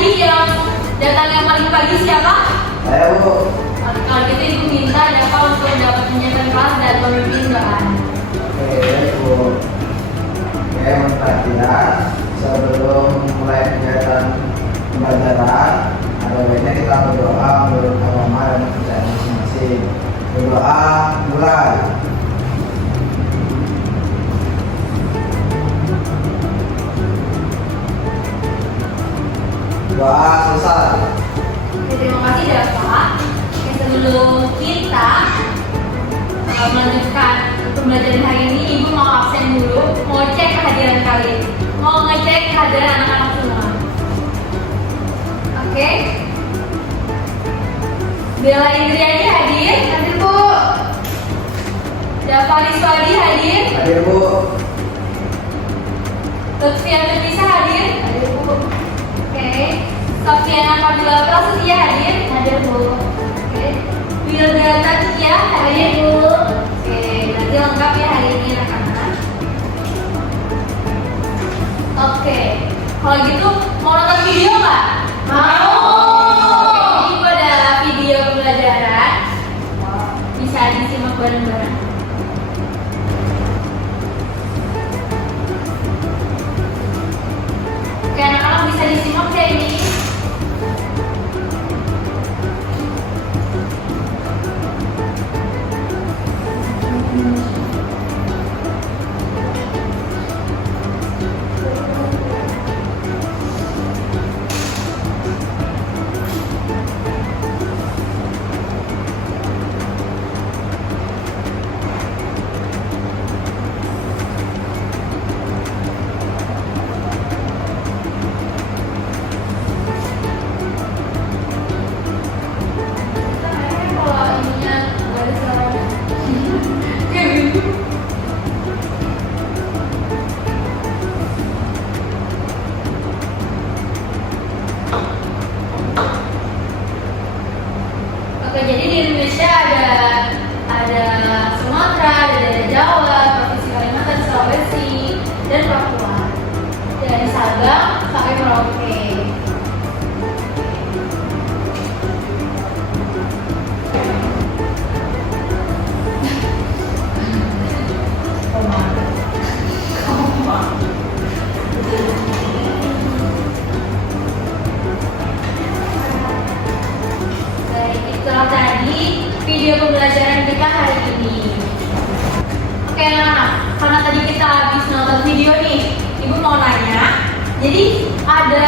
tadi yang datang yang paling pagi siapa? Saya, Bu. Kalau gitu ibu minta Dava untuk dapat menyatakan kelas dan memimpin doa. Oke, Bu. Oke, perhatian. Sebelum mulai kegiatan pembelajaran, ada baiknya kita berdoa menurut agama dan kepercayaan masing-masing. Berdoa mulai. Doa selesai. Oke, terima kasih Dava. Oke, sebelum kita melanjutkan pembelajaran hari ini, ibu mau absen dulu, mau cek kehadiran kalian, mau ngecek kehadiran anak-anak semua. Oke. Bella Indriani hadir? Hadir, Bu. Dava Liswadi hadir? Hadir, Bu. Lutfian Nisa hadir? Hadir, Bu. Oke. Sofiana Fadila Prasetya hadir? Hadir, Bu. Oke. Wilda Tasya hadir, Bu. Oke, nanti lengkap ya hari ini anak-anak. Oke. Kalau gitu mau nonton video nggak? Mau. Oke, ini ada video pembelajaran. Bisa disimak bareng-bareng. Oke, anak-anak bisa disimak ya ini. Kalau ininya nggak ada suaranya. Kayak gitu. Oke, jadi di Indonesia ada Sumatera, ada daerah Jawa, Provinsi Kalimantan, Sulawesi, dan Papua. Dari Sabang sampai Merauke. Baik, itulah tadi video pembelajaran kita hari ini. Oke anak-anak, karena tadi kita habis nonton video nih, ibu mau nanya. Jadi ada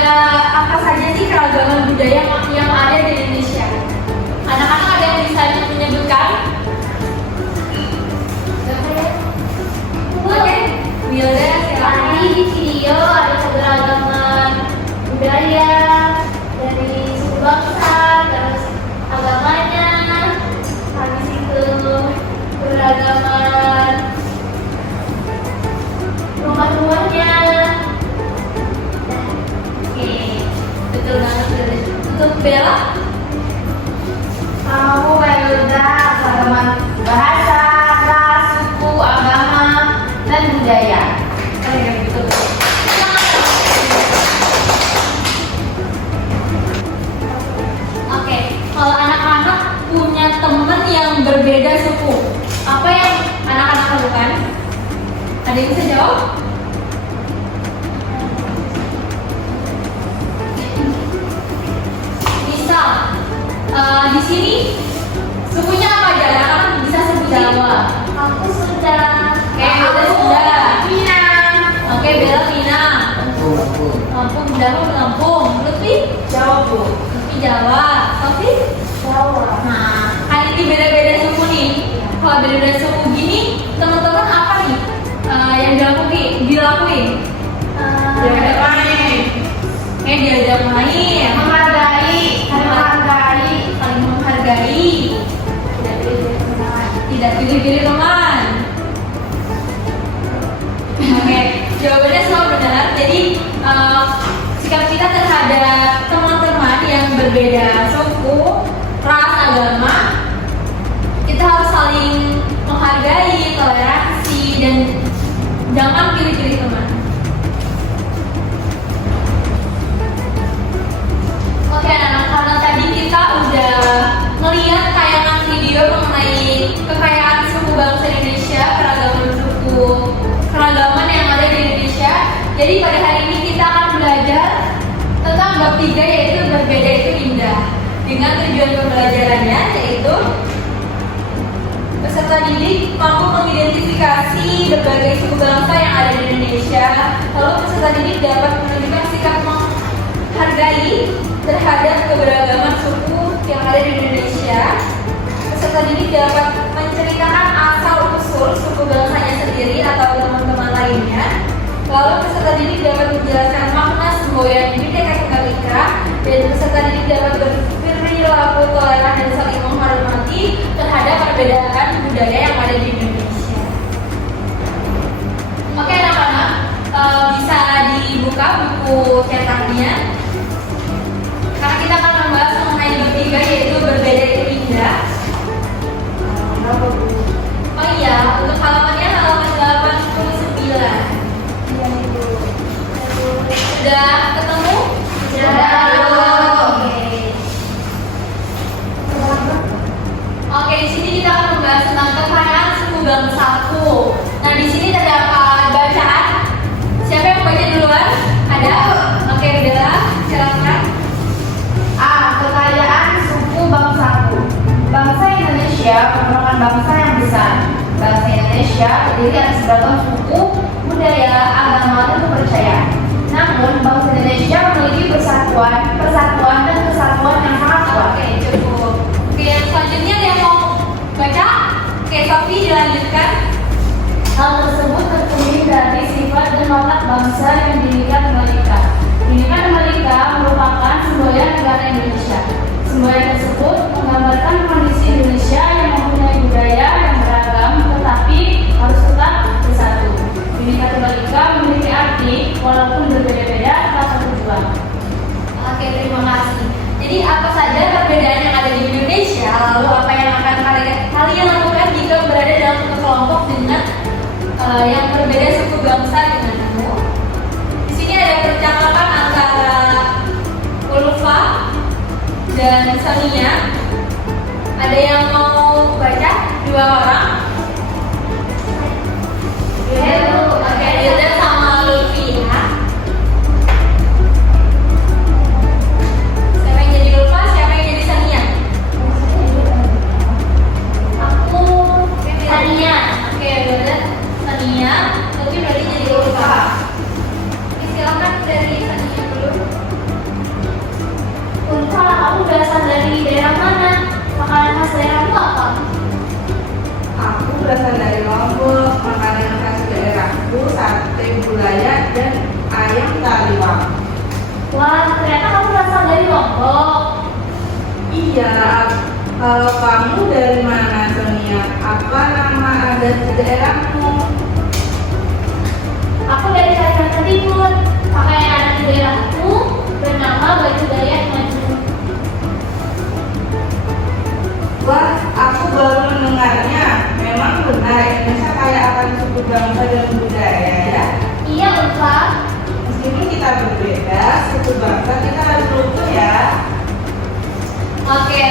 apa saja sih keragaman budaya yang ada di Indonesia? Anak-anak ada yang bisa menyebutkan? Oke, Wilda silakan. Tadi di video ada keberagaman budaya dari suku bangsa, terus agamanya, habis itu keberagaman rumah-rumahnya. Oke, betul banget. Untuk Bella? Kamu Wilda, keberagaman bahasa, ras, suku, agama, dan budaya. Oke, betul. Oke, kalau anak-anak punya teman yang berbeda suku, apa yang anak-anak lakukan? Ada yang bisa jawab? Misal, di sini sukunya apa aja? Anak-anak bisa sebut Jawa. Aku sudah. Oke, Bella sudah. Minang. Oke, Bella Pinang. Lampung. Lampung, Jawa, Lampung. Lutfi? Jawa, Bu. Lutfi Jawa. Taufik? Jawa. Nah, kan ini beda-beda suku nih. Kalau beda-beda suku gini, teman-teman apa nih yang dilakuin? Diajak main. Diajak main. Menghargai. Saling menghargai. Tidak pilih-pilih teman. Oke, jawabannya selalu benar. Jadi sikap kita terhadap teman-teman yang berbeda suku, ras, agama, kita harus saling menghargai, toleransi, dan jangan pilih-pilih teman. ini kita akan belajar tentang bab 3 yaitu berbeda itu indah. Dengan tujuan pembelajarannya yaitu peserta didik mampu mengidentifikasi berbagai suku bangsa yang ada di Indonesia. Lalu peserta didik dapat menunjukkan sikap menghargai terhadap keberagaman suku yang ada di Indonesia. Peserta didik dapat menceritakan asal-usul suku bangsanya sendiri atau teman-teman lainnya. Lalu peserta didik dapat menjelaskan makna semboyan Bhinneka Tunggal Ika, dan peserta didik dapat berperilaku toleran dan saling menghormati terhadap perbedaan budaya yang ada di Indonesia. Oke anak-anak, bisa dibuka buku cetaknya. Karena kita akan membahas mengenai bab 3 yaitu berbeda itu indah. Oh iya, untuk halamannya halaman 89. Sudah ketemu? Sudah. Oke, di sini kita akan membahas tentang kekayaan suku bangsaku. Nah, di sini terdapat bacaan. Siapa yang baca duluan? Ada? Oke, Bella, silakan. A. Kekayaan suku bangsaku. Bangsa Indonesia merupakan bangsa yang besar. Bangsa Indonesia terdiri atas beragam suku, budaya, agama, dan kepercayaan. Namun, bangsa Indonesia memiliki persatuan dan kesatuan yang sangat kuat. Oke, cukup. Oke, yang selanjutnya ada yang mau baca? Oke, Sofi dilanjutkan. Hal tersebut tercermin dari sifat dan watak bangsa yang didirikan Malika. Bhinneka Tunggal Ika merupakan semboyan negara Indonesia. Semboyan tersebut menggambarkan kondisi Indonesia yang mempunyai budaya yang beragam, tetapi harus tetap bersatu. Bhinneka Tunggal Ika memiliki arti walaupun berbeda-beda tetap satu tujuan. Oke, terima kasih. Jadi apa saja perbedaan yang ada di Indonesia, lalu apa yang akan kalian lakukan jika berada dalam satu kelompok dengan yang berbeda suku bangsa denganmu? Di sini ada percakapan antara Ulfa dan Sania. Ada yang mau baca? 2 orang. Oke, Yuda sama Lutfi ya. Siapa yang jadi Ulfa? Siapa yang jadi Sania? Aku Sania. Oke, Yuda Sania. Lutfi berarti jadi Ulfa. Oke, silakan dari Sania dulu. Ulfa, kamu berasal dari daerah mana? Makanan khas daerahmu apa? Aku berasal dari Lombok. Makanan khas daerahku sate bulayak dan ayam taliwang. Wah, ternyata kamu berasal dari Lombok. Iya, kalau kamu dari mana, Sonia? Apa nama adat di daerahmu? Aku dari Kalimantan Timur. Pakaian adat di daerahku bernama baju Dayak Maju. Wah, aku baru mendengarnya. Memang benar Indonesia kaya akan suku bangsa dan budaya ya. Iya, Ulfa. Meskipun kita berbeda, suku bangsa kita harus rukun ya. Oke,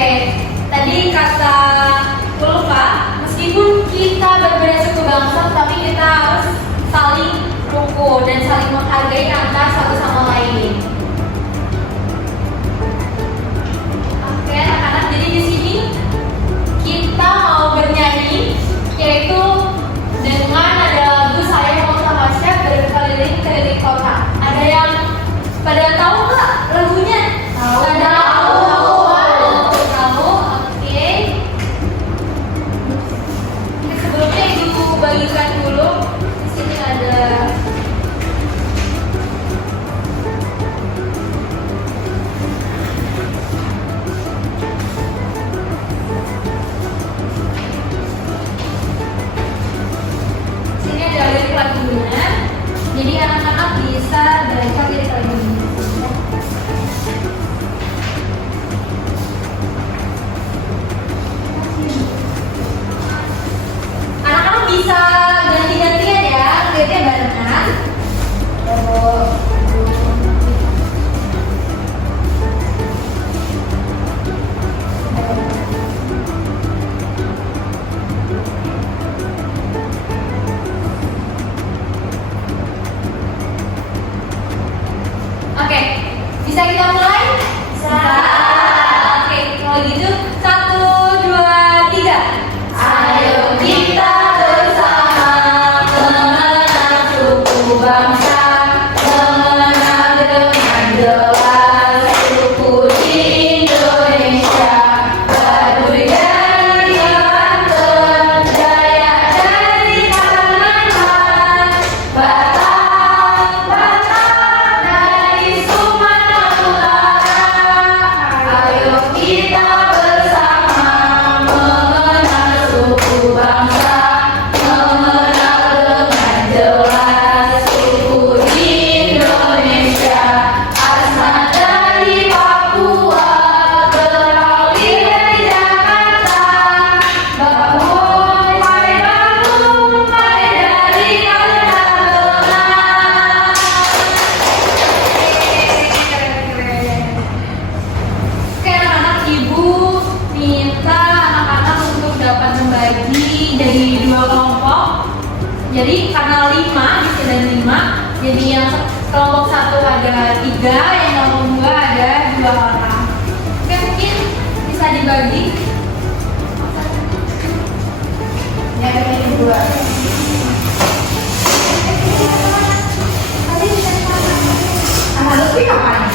tadi kata Ulfa, meskipun kita berbeda suku bangsa, tapi kita harus saling rukun dan saling menghargai antar satu sama lain. Oke, anak-anak, jadi di sini kita mau bernyanyi, yaitu dengan ada lagu Saya Mau Tamasya Berkeliling-keliling Kota. Ada yang pada tahu nggak lagunya? Tahu. Tahu. Oke. Sebelumnya Ibu bagikan dulu. Di sini ada Oke, bisa kita mulai? Bisa. Oke, kalau gitu 1, 2, 3. Ayo kita bersama mengenal suku bangsa, mengenal dengan jelas suku di Indonesia. Berduri dari Banten, Jaya dari Kalimantan, Batak dari Sumatera Utara. Ayo kita bersama mengenal suku bangsa, mengenal dengan jelas suku di Indonesia. Asma dari Papua, Betawi dari Jakarta, Bapak Pai Bangun Pai dari Kalimantan Tengah. Oke anak-anak, ibu minta anak-anak untuk dapat membagi jadi 2 kelompok. Jadi karena 5, bisa dan 5, jadi yang kelompok 1 ada 3, yang kelompok 2 ada 2 orang. Oke, mungkin bisa dibagi. Ya, bagi 2. Anak lebih ngapain?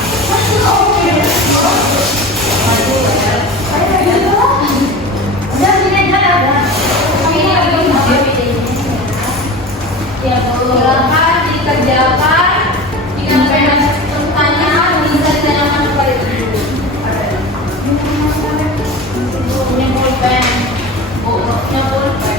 Silakan dikerjakan. Jika pengen pertanyaan bisa ditanyakan kepada ibu. Punya pulpen. Punya pulpen.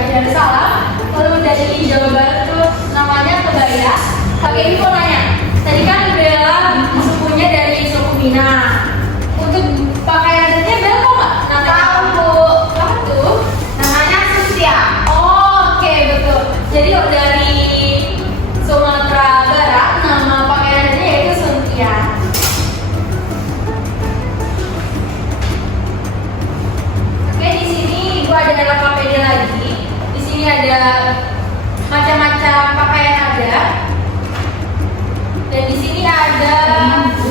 Darussalam. Lalu dari Jawa Barat tuh namanya kebaya. Kakek ini mau nanya, tadi kan Bella sukunya dari suku Minang. Untuk pakaian adatnya Bella tahu nggak? Tahu Bu. Apa tuh? Namanya Susia. Oh, oke betul. Jadi dari Sumatera Barat nama pakaian adatnya yaitu Suntia. Oke, di sini gua ada lengkapnya lagi. Di sini ada macam-macam pakaian adat. Dan di sini ada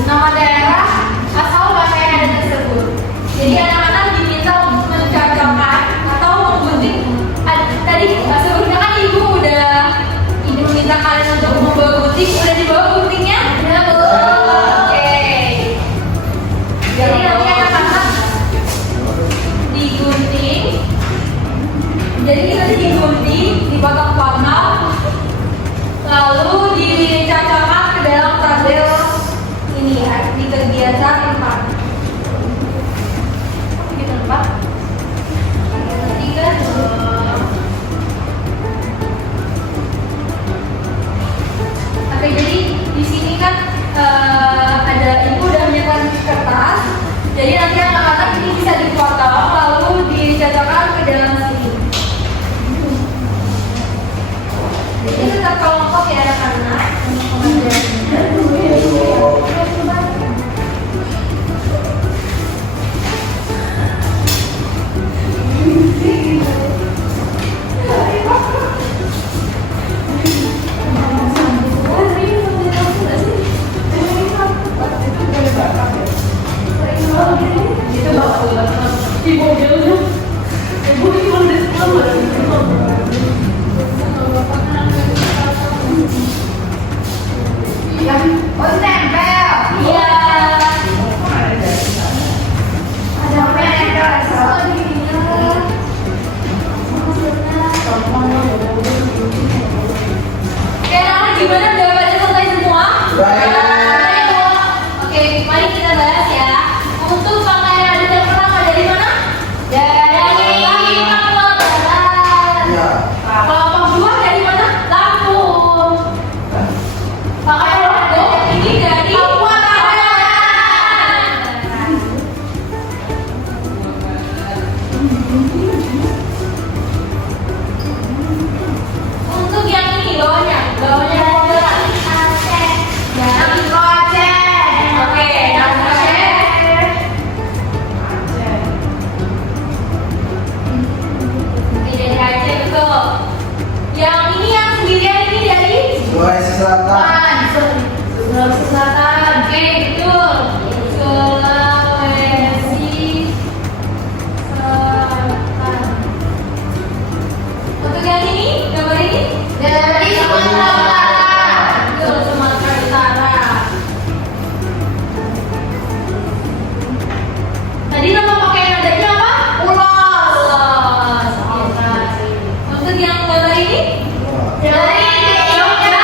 nama daerah asal pakaian adat tersebut. Jadi anak-anak diminta untuk mencocokkan atau menggunting. Tadi sebelumnya kan ibu meminta kalian untuk membawa gunting. Udah dibawa guntingnya? Udah Bu. Oke. Jadi nanti anak-anak digunting. Jadi kita digunting, dipotong-potong, lalu dicocokkan ke dalam tabel ini ya, di kegiatan 4. Kegiatan 4. Kegiatan 3. Oke, jadi di sini kan ada ibu udah menyiapkan kertas. Jadi nanti anak-anak ini bisa dipotong lalu dicocokkan ke dalam sini. Jadi tetap kelompok ya anak-anak. Oh, tempel. Iya. Ada gimana? Udah pada selesai semua? Oke, mari kita bahas ya. Untuk pakaian adat yang pertama dari mana? Dari Papua Barat. Kelompok 2 dari mana? Lampung. Pakaian adat yang ini dari Papua Barat. Untuk yang ini bawahnya Aceh. Oke, Aceh. Oke, dari Aceh betul. Yang ini yang sendirian ini dari Sulawesi Selatan. Sulawesi Selatan. Oke, betul. Sulawesi Selatan. Untuk yang ini, gambar ini dari Sumatera Utara. Betul, Sumatera Utara. Tadi nama pakaian adatnya apa? Ulos. Untuk yang gambar ini dari Jogja.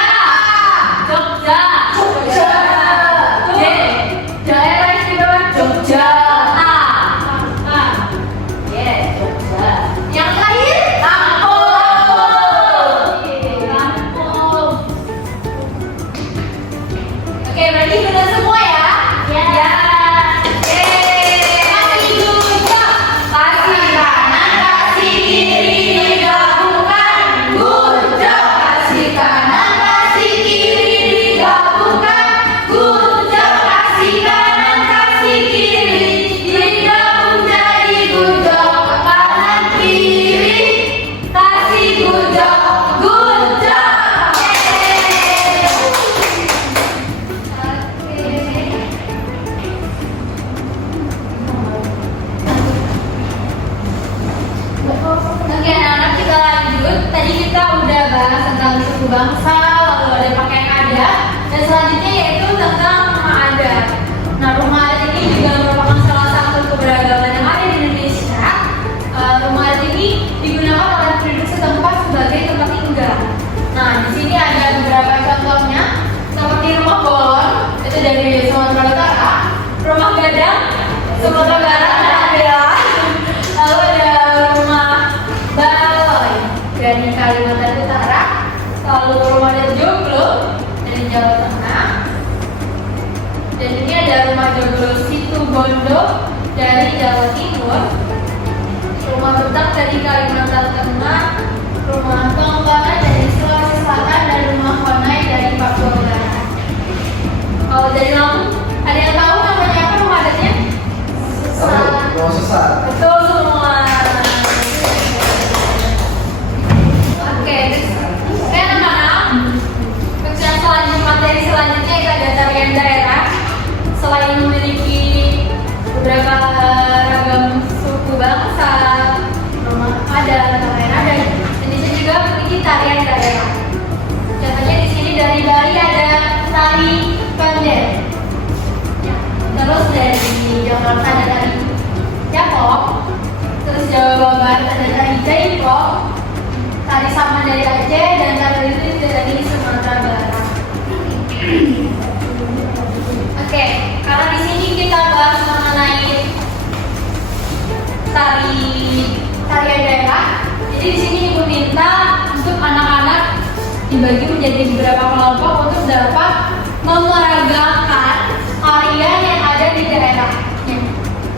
Daerah istimewa Jogja. Yes, Jogja. Yang lain Lampung. Oke, berarti sudah semua ya? Ya. Kasih gujak, kasih kanan, kasih kiri, digabungkan. Gujak, kasih kanan, kasih kiri, digabungkan. Gujak, kasih kanan, kasih kiri, digabung jadi gujak. Kanan kiri, kasih gujak, gujak. Oke, anak-anak kita lanjut. Tadi kita udah bahas tentang suku bangsa, lalu ada pakaian adat, dan selanjutnya yaitu tentang rumah adat. Nah, rumah adat ini juga merupakan salah satu keberagaman yang ada di Indonesia. Rumah adat ini digunakan oleh penduduk setempat sebagai tempat tinggal. Nah, di sini ada beberapa contohnya, seperti rumah bolon, itu dari Sumatera Utara, rumah gadang, Sumatera Barat, lalu ada rumah baloi. Jawa Tengah. Dan ini ada rumah Joglo Situbondo dari Jawa Timur, rumah Betang dari Kalimantan Tengah, rumah Tongkona dari Sulawesi Selatan, dan rumah Honai dari Papua Barat. Kalau dari Lampung, ada yang tahu namanya apa rumah adatnya? Rumah sesat. Betul semua. Oke, anak-anak, untuk yang selanjutnya, materi selanjutnya itu ada tarian daerah. Selain memiliki beberapa ragam suku bangsa, rumah adat, tarian adat, Indonesia juga memiliki tarian daerah. Contohnya di sini dari Bali ada tari pendek. Terus dari Jakarta ada tari Japok. Terus Jawa Barat ada tari Jaipong. Tari sama dari Aceh dan tari itu dari Sumatera Barat. Oke, karena di sini kita bahas mengenai tarian daerah. Jadi di sini ibu minta untuk anak-anak dibagi menjadi beberapa kelompok untuk dapat memeragakan karya yang ada di daerahnya.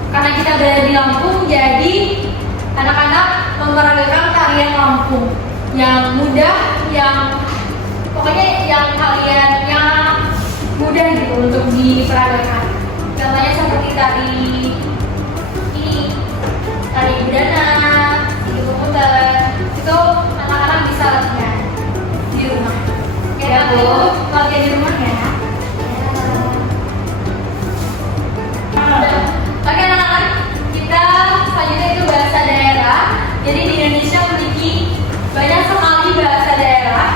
Karena kita berada di Lampung, jadi anak-anak memeragakan tarian Lampung yang mudah, yang pokoknya yang kalian yang mudah gitu untuk diperagakan. Contohnya seperti tari ini, tari budana, tari komputer, itu anak-anak bisa latihan di rumah. Ya Bu, latihan di rumah ya. Oke anak-anak, kita selanjutnya itu bahasa daerah. Jadi di Indonesia memiliki banyak sekali bahasa daerah.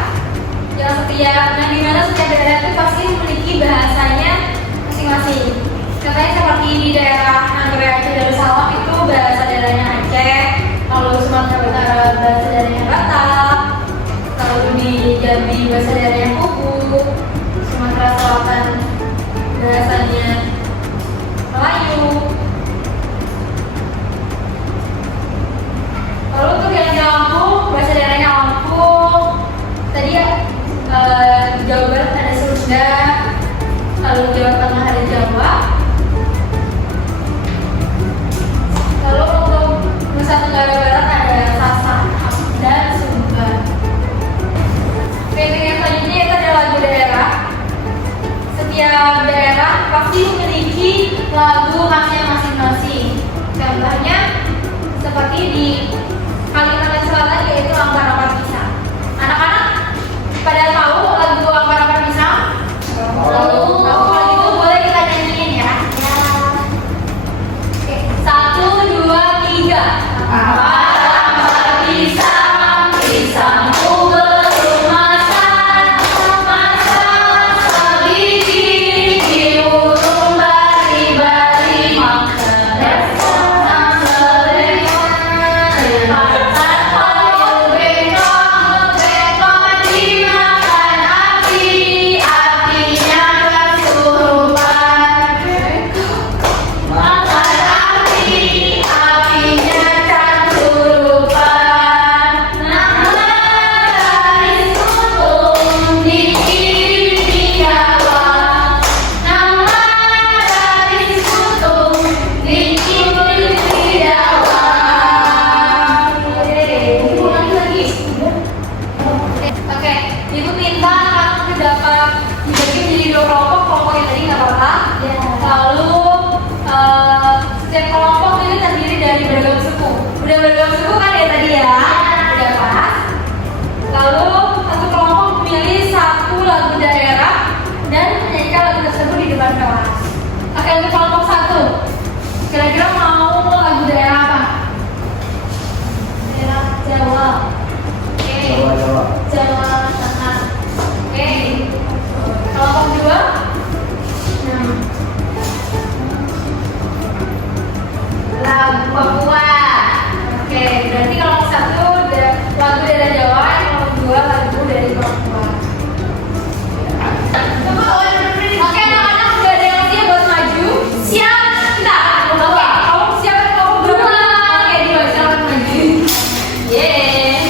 Yang dimana setiap daerah itu pasti memiliki bahasanya masing-masing. Contohnya seperti di daerah Anggrek Aceh Darussalam itu bahasa daerahnya Aceh, kalau Sumatera Utara bahasa daerahnya Batak, kalau di Jambi bahasa daerahnya Kuku, Sumatera Selatan bahasanya Melayu. Lalu untuk yang di Lampung bahasa daerahnya Lampung. Tadi ya Jawa Barat ada Sunda, lalu Jawa Tengah ada Jawa, lalu untuk Nusa Tenggara Barat ada Sasak dan Sumba. Oke, yang selanjutnya itu ada lagu daerah. Setiap daerah pasti memiliki lagu khasnya masing-masing. Contohnya seperti di Kalimantan Selatan yaitu Ampar-Ampar Pisang. Anak-anak pada tahu lagu Ampar-Ampar Pisang? Tahu. Kalau gitu boleh kita nyanyiin ya. Oke, 1, 2, 3. Ampar-ampar pisang, pisangku belum masak, masak segigi di urung bari-bari makan. Udah beragam suku kan ya tadi ya? Udah pas. Lalu satu kelompok memilih satu lagu daerah dan menyanyikan lagu tersebut di depan kelas. Oke, untuk kelompok 1, kira-kira mau lagu daerah apa? Daerah Jawa. Oke. Jawa Tengah. Oke. Kelompok 2, lagu Papua. Oke, berarti kelompok 1 lagu daerah Jawa, kelompok 2 lagu dari Papua. Oke, anak-anak udah ada yang siap buat maju? Siap? Enggak. Oke, kamu siap kelompok 2? Oke, di bawah silakan maju. Yeay.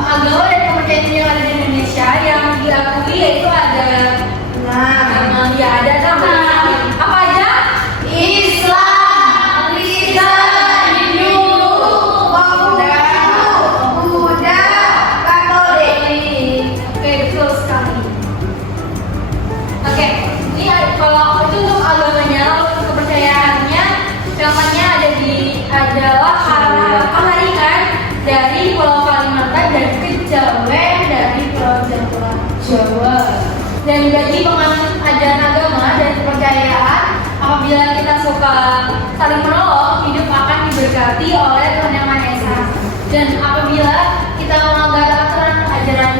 agama dan kepercayaan yang ada di Indonesia yang diakui yaitu ada ya ada apa aja? Islam, Kristen, Hindu, Buddha, Katolik. Oke, betul sekali. Oke, ini kalau itu untuk agamanya, lalu untuk kepercayaannya, contohnya adalah pengaringan dari Pulau Kalimantan dan kejawen dari Pulau Jawa. Dan bagi penganut ajaran agama dan kepercayaan, apabila kita suka saling menolong, hidup akan diberkati oleh Tuhan Yang Maha Esa. Dan apabila kita melanggar aturan ajaran,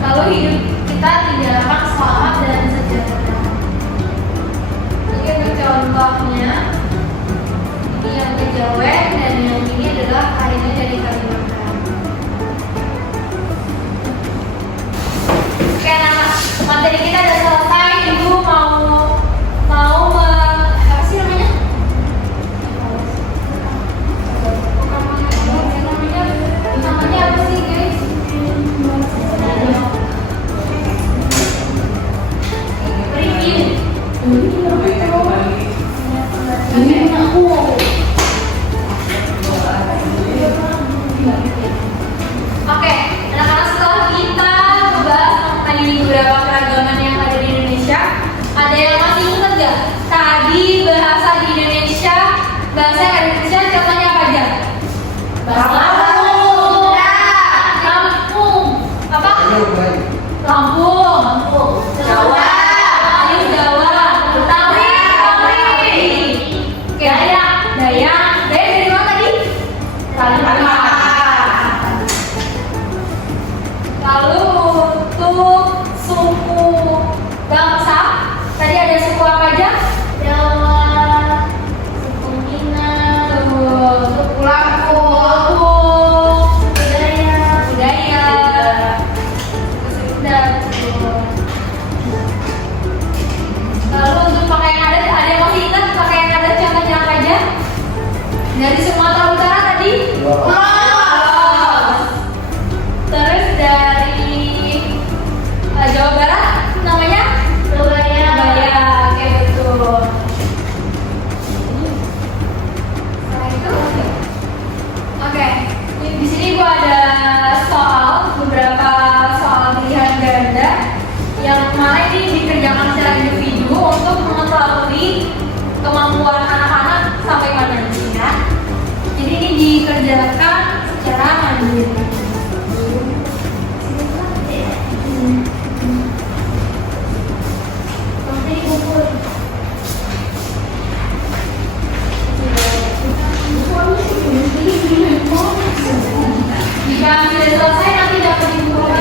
lalu hidup kita tidak akan selamat dan sejahtera. Jadi untuk contohnya, ini yang kejawen dan yang ini adalah harinya dari Kalimantan. Oke, nah materi kita udah selesai. Ibu mau apa sih namanya? Namanya apa sih guys? Oke, anak-anak, setelah kita membahas mengenai beberapa keragaman yang ada di Indonesia, ada yang masih ingat gak? Tadi bahasa di Indonesia, contohnya apa aja? Lampung. Apa? Lampung. Jawa. Betawi. Oke, Dayak dari mana tadi? Kalimantan. Lalu untuk suku bangsa, tadi ada suku apa aja? Jawa, suku Minang, Suku Lampung, budaya, dan lalu untuk pakaian adat, ada yang masih ingat pakaian adat contohnya apa aja? Dari Sumatera Utara tadi? Terus dari Jawa Barat namanya Baya. Oke, betul. Setelah itu, oke. Di sini gua ada beberapa soal pilihan ganda yang mana ini dikerjakan secara individu untuk mengetahui kemampuan anak-anak sampai mana ya. Jadi ini dikerjakan secara mandiri. Jika sudah selesai nanti dapat dibuka.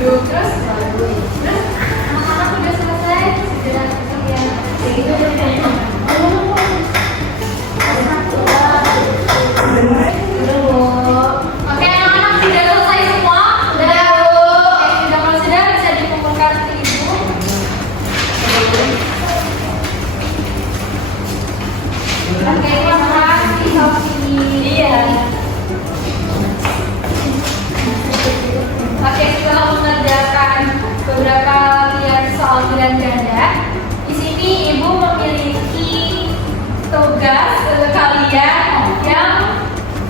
Duduk terus anak-anak sudah selesai, sudah kalian Oke, anak-anak sudah selesai semua? Sudah, Bu. Oke, kalau sudah bisa dikumpulkan ke Ibu. Oke, makasih Sofi. Iya. Oke, setelah mengerjakan beberapa soal pilihan ganda, di sini Ibu memiliki tugas untuk kalian yang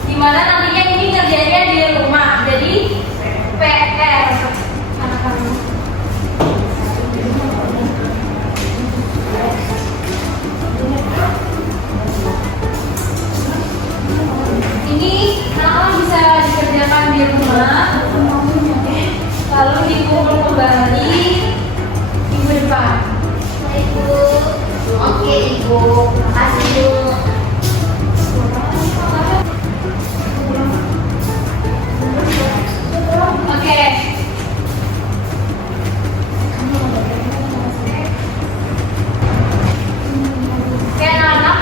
dimana nantinya ini ngerjainnya di rumah. Jadi PR anak-anak. Ini anak-anak bisa dikerjakan di rumah, lalu dikumpul kembali minggu depan. Ibu. Oke, Ibu. Makasih, Bu. Oke. Oke, anak-anak,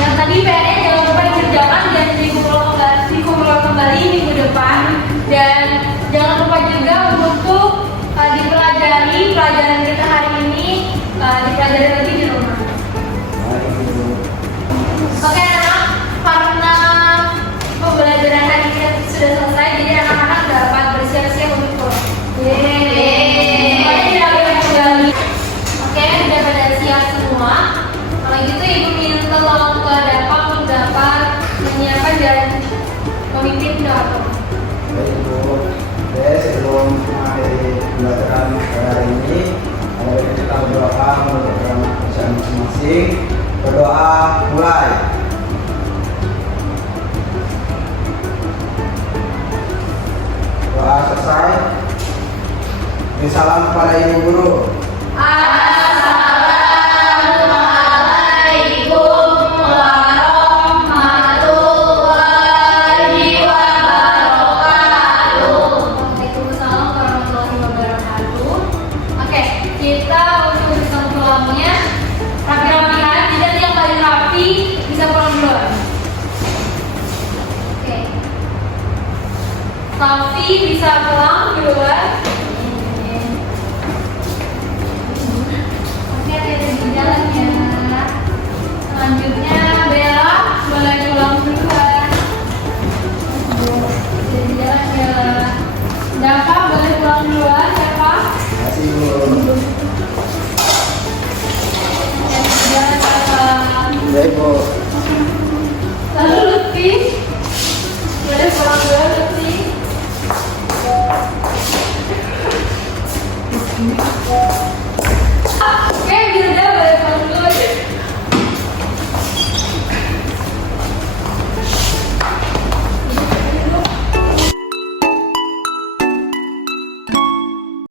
yang tadi PR-nya jangan lupa dikerjakan dan dikumpul kembali minggu depan. Dan jangan lupa juga untuk dipelajari pelajaran kita hari ini, dipelajari lagi pelajaran hari ini. Mari kita berdoa untuk pelajaran masing-masing. Berdoa mulai. Doa selesai. Beri salam kepada ibu guru. Assalamualaikum warahmatullahi wabarakatuh. Waalaikumsalam warahmatullahi wabarakatuh. Oke, kita untuk pulangnya rapi-rapian. Jadi yang paling rapi bisa pulang duluan. Oke. Safi bisa pulang duluan. Oke, hati-hati di jalan ya. Selanjutnya Bella boleh pulang duluan. Hati-hati di jalan ya. Dava boleh pulang duluan, Dava. Terima kasih ibu. Hati-hati di jalan, Dava. Ya ibu. Lalu Lutfi boleh pulang duluan, Lutfi. Oke,